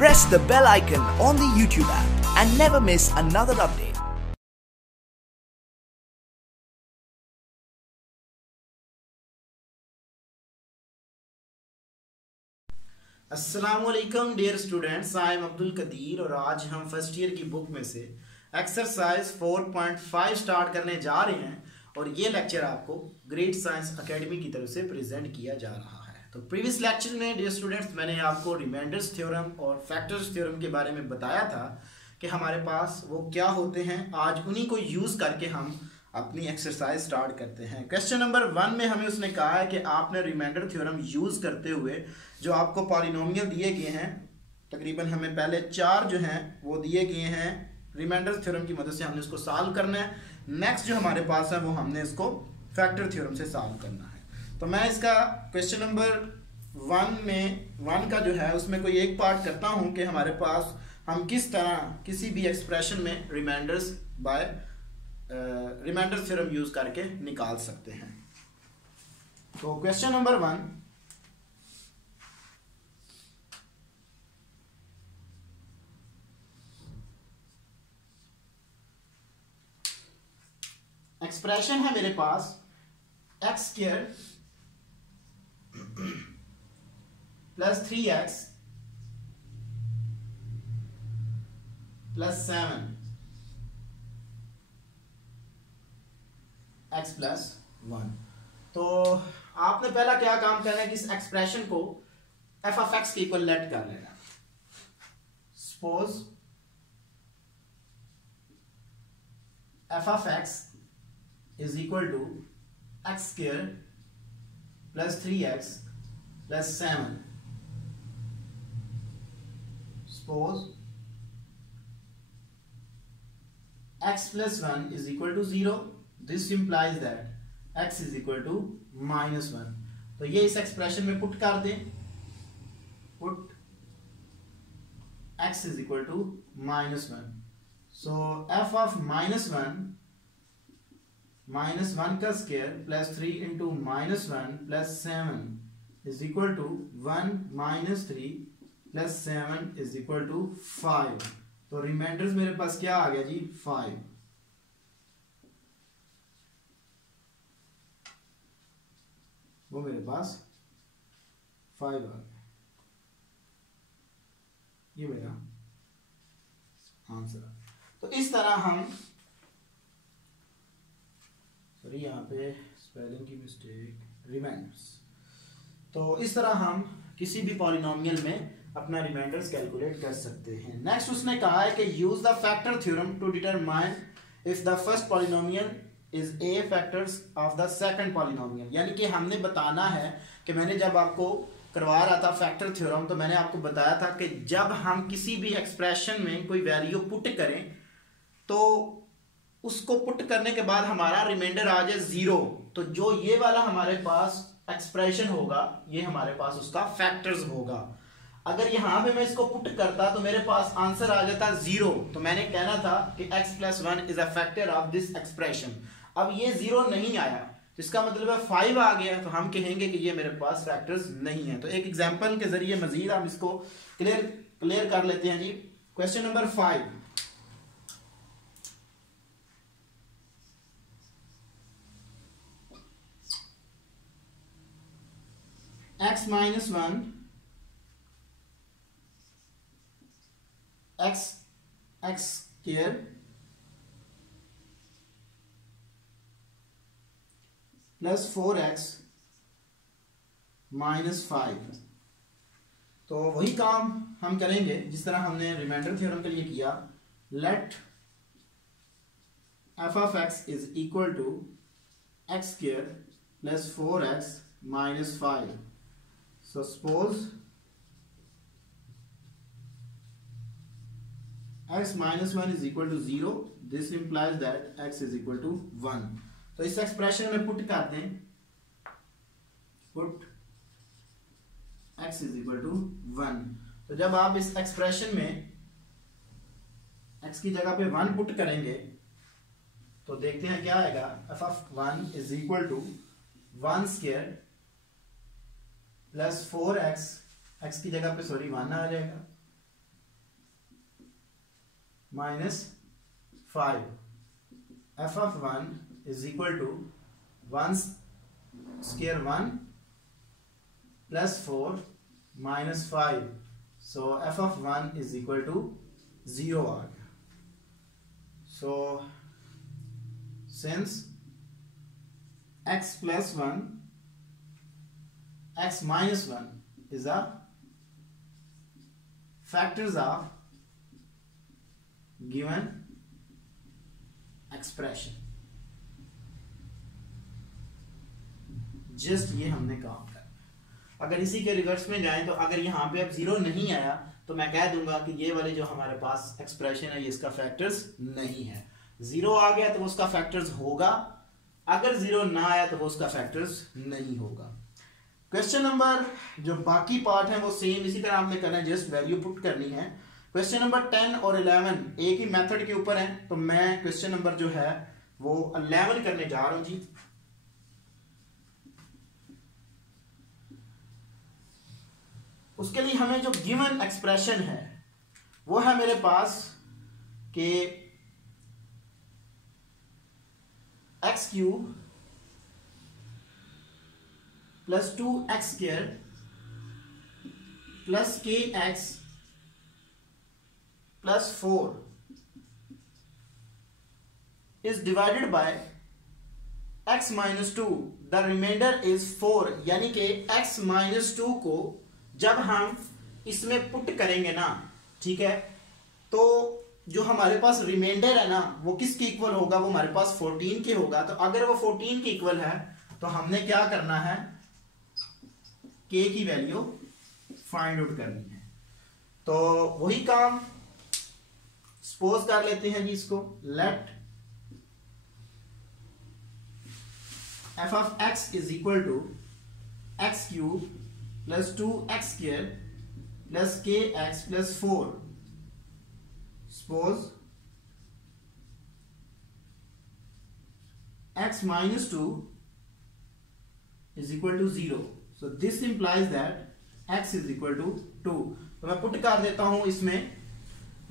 Press the bell icon on the YouTube app and never miss another update. अस्सलामुअलैकुम dear students, I am Abdul Qadir और आज हम first year की book में से एक्सरसाइज 4.5 स्टार्ट करने जा रहे हैं और ये लेक्चर आपको ग्रेट साइंस एकेडमी की तरफ से प्रेजेंट किया जा रहा है। तो प्रीवियस लेक्चर में डियर स्टूडेंट्स मैंने आपको रिमाइंडर्स थ्योरम और फैक्टर्स थ्योरम के बारे में बताया था कि हमारे पास वो क्या होते हैं। आज उन्हीं को यूज़ करके हम अपनी एक्सरसाइज स्टार्ट करते हैं। क्वेश्चन नंबर 1 में हमें उसने कहा है कि आपने रिमाइंडर थ्योरम यूज़ करते हुए जो आपको पॉलिनोमियल दिए गए हैं, तकरीबन हमें पहले 4 जो हैं वो दिए गए हैं, रिमाइंडर थ्योरम की मदद से हमने उसको सॉल्व करना है। नेक्स्ट जो हमारे पास है वो हमने इसको फैक्टर थ्योरम से सॉल्व करना है। तो मैं इसका क्वेश्चन नंबर 1 का जो है उसमें कोई एक पार्ट करता हूँ कि हमारे पास हम किस तरह किसी भी एक्सप्रेशन में reminders by reminder theorem use करके निकाल सकते हैं। तो क्वेश्चन नंबर 1, एक्सप्रेशन है मेरे पास x square plus 3x plus 7 x plus 1। तो आपने पहला क्या काम करना है कि इस एक्सप्रेशन को f ऑफ x के इक्वल लेट कर लेना। Suppose f of x is equal to x square plus 3x plus 7। Suppose x plus 1 is equal to 0। This implies that x is equal to -1। तो ये इस expression में put कर दें, put x is equal to -1। So f of -1 का square plus 3 into -1 plus 7 is equal to 1 - 3 plus 7 is equal to 5। तो reminders मेरे पास क्या आ गया जी, 5। वो मेरे पास 5 आ गया। ये मेरा आंसर। तो इस तरह हम, सॉरी यहाँ पे स्पेलिंग की मिस्टेक, रिमाइंडर्स। तो इस तरह हम किसी भी पॉलिनोमियल में अपना रिमाइंडर्स कैलकुलेट कर सकते हैं। नेक्स्ट उसने कहा है कि use the factor theorem to determine if the first polynomial is a factors of the second polynomial. यानी कि हमने बताना है कि मैंने जब आपको करवा रहा था फैक्टर थ्योरम तो मैंने आपको बताया था कि जब हम किसी भी एक्सप्रेशन में कोई वैल्यू पुट करें तो उसको पुट करने के बाद हमारा रिमाइंडर आ जाए 0, तो जो ये वाला हमारे पास एक्सप्रेशन होगा ये हमारे पास उसका फैक्टर्स होगा। अगर यहां पे मैं इसको पुट करता तो मेरे पास आंसर आ जाता 0। तो मैंने कहना था कि x plus 1 is a factor of this expression. अब ये 0 नहीं आया तो इसका मतलब है 5 आ गया, तो हम कहेंगे कि ये मेरे पास फैक्टर्स नहीं है। तो एक एग्जांपल के जरिए मजीद हम इसको क्लियर कर लेते हैं जी। Question number 5, x minus 1 x square plus 4x minus 5। तो वही काम हम करेंगे जिस तरह हमने रिमाइंडर थ्योरम के लिए किया। Let f of x is equal to x square plus 4x minus 5। So suppose x minus 1 is equal to 0. This implies that x is equal to 1. तो इस एक्सप्रेशन में पुट कर दें, put x is equal to 1। तो जब आप इस expression में x की जगह पे 1 पुट करेंगे तो देखते हैं क्या आएगा। f of 1 is equal to 1 square plus 4x, x की जगह पे 1 आ जाएगा, minus 5, f of 1 is equal to 1 square 1 plus 4 minus 5. So f of 1 is equal to 0 आ गया. So since x plus 1, x minus 1 is a factors of given expression. Just ये हमने काम किया. अगर इसी के रिवर्स में जाएं तो अगर यहाँ पे अब 0 नहीं आया तो मैं कह दूंगा कि ये वाले जो हमारे पास एक्सप्रेशन है ये इसका फैक्टर्स नहीं है. 0 आ गया तो उसका फैक्टर्स होगा, अगर 0 ना आया तो उसका फैक्टर्स नहीं होगा. क्वेश्चन नंबर जो बाकी पार्ट है वो सेम इसी तरह आपने करना है, जस्ट वैल्यू पुट करनी है. क्वेश्चन नंबर 10 और 11 एक ही मेथड के ऊपर है, तो मैं क्वेश्चन नंबर जो है वो 11 करने जा रहा हूं जी. उसके लिए हमें जो गिवन एक्सप्रेशन है वो है मेरे पास कि x cube plus 2x square plus के x plus 4 is divided by x minus 2. The remainder is 4. यानी कि x minus 2 को जब हम इसमें पुट करेंगे ना, ठीक है, तो जो हमारे पास रिमाइंडर है ना वो किसके इक्वल होगा, वो हमारे पास 14 के होगा. तो अगर वो 14 के इक्वल है तो हमने क्या करना है, k की वैल्यू फाइंड आउट करनी है. तो वही काम सपोज कर लेते हैं जी इसको. Let f of x is equal to x cube plus 2x square plus kx plus 4. Suppose x minus 2 is equal to 0. So this implies that x is equal to 2. तो मैं पुट कर देता हूं इसमें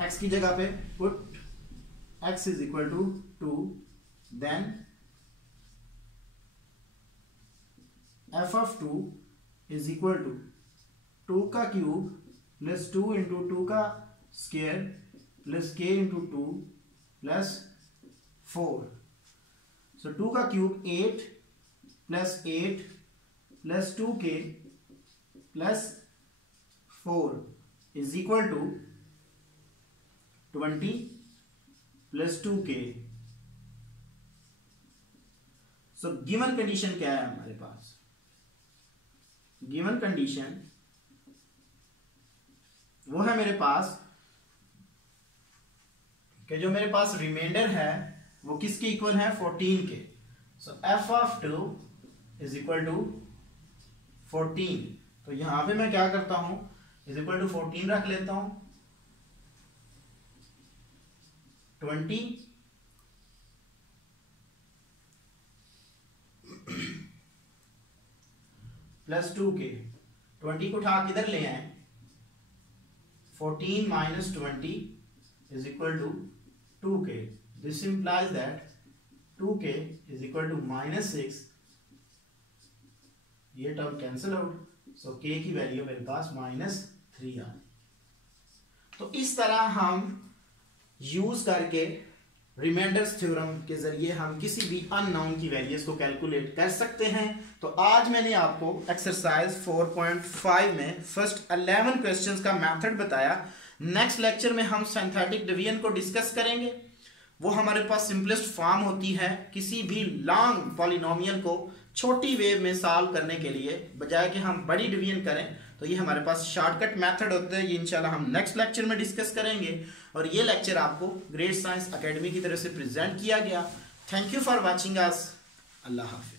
x की जगह पे put x is equal to 2. Then f of 2 is equal to 2 का क्यूब प्लस 2 इंटू 2 का square plus k into 2 plus 4. So 2 का cube 8 plus 8 plus 2k plus 4 is equal to 20 plus 2k. So given condition क्या है हमारे पास, given condition वो है मेरे पास कि जो मेरे पास रिमाइंडर है वो किसके इक्वल है, 14 के. So f of 2 is equal to 14. तो यहां पे मैं क्या करता हूं, इज इक्वल टू 14 रख लेता हूं. 20 प्लस 2k. 20 को उठा किधर ले आए, 14 minus 20 is equal to 2k. This implies that 2k is equal to minus 6. ये term cancel out. So k की वैल्यू मेरे पास -3 आ. तो इस तरह हम यूज करके रिमाइंडर्स थ्योरम के जरिए हम किसी भी अननोन की वैल्यूज को कैलकुलेट कर सकते हैं. तो आज मैंने आपको एक्सरसाइज 4.5 में फर्स्ट 11 क्वेश्चंस का मेथड बताया. नेक्स्ट लेक्चर में हम सिंथेटिक डिवीजन को डिस्कस करेंगे. वो हमारे पास सिंपलेस्ट फॉर्म होती है किसी भी लॉन्ग पॉलिनोमियल को छोटी वेव में सॉल्व करने के लिए, बजाय कि हम बड़ी डिवीजन करें. तो ये हमारे पास शॉर्टकट मेथड होता है. ये इंशाल्लाह हम नेक्स्ट लेक्चर में डिस्कस करेंगे. और ये लेक्चर आपको ग्रेट साइंस एकेडमी की तरफ से प्रेजेंट किया गया. Thank you for watching us. Allah Hafiz.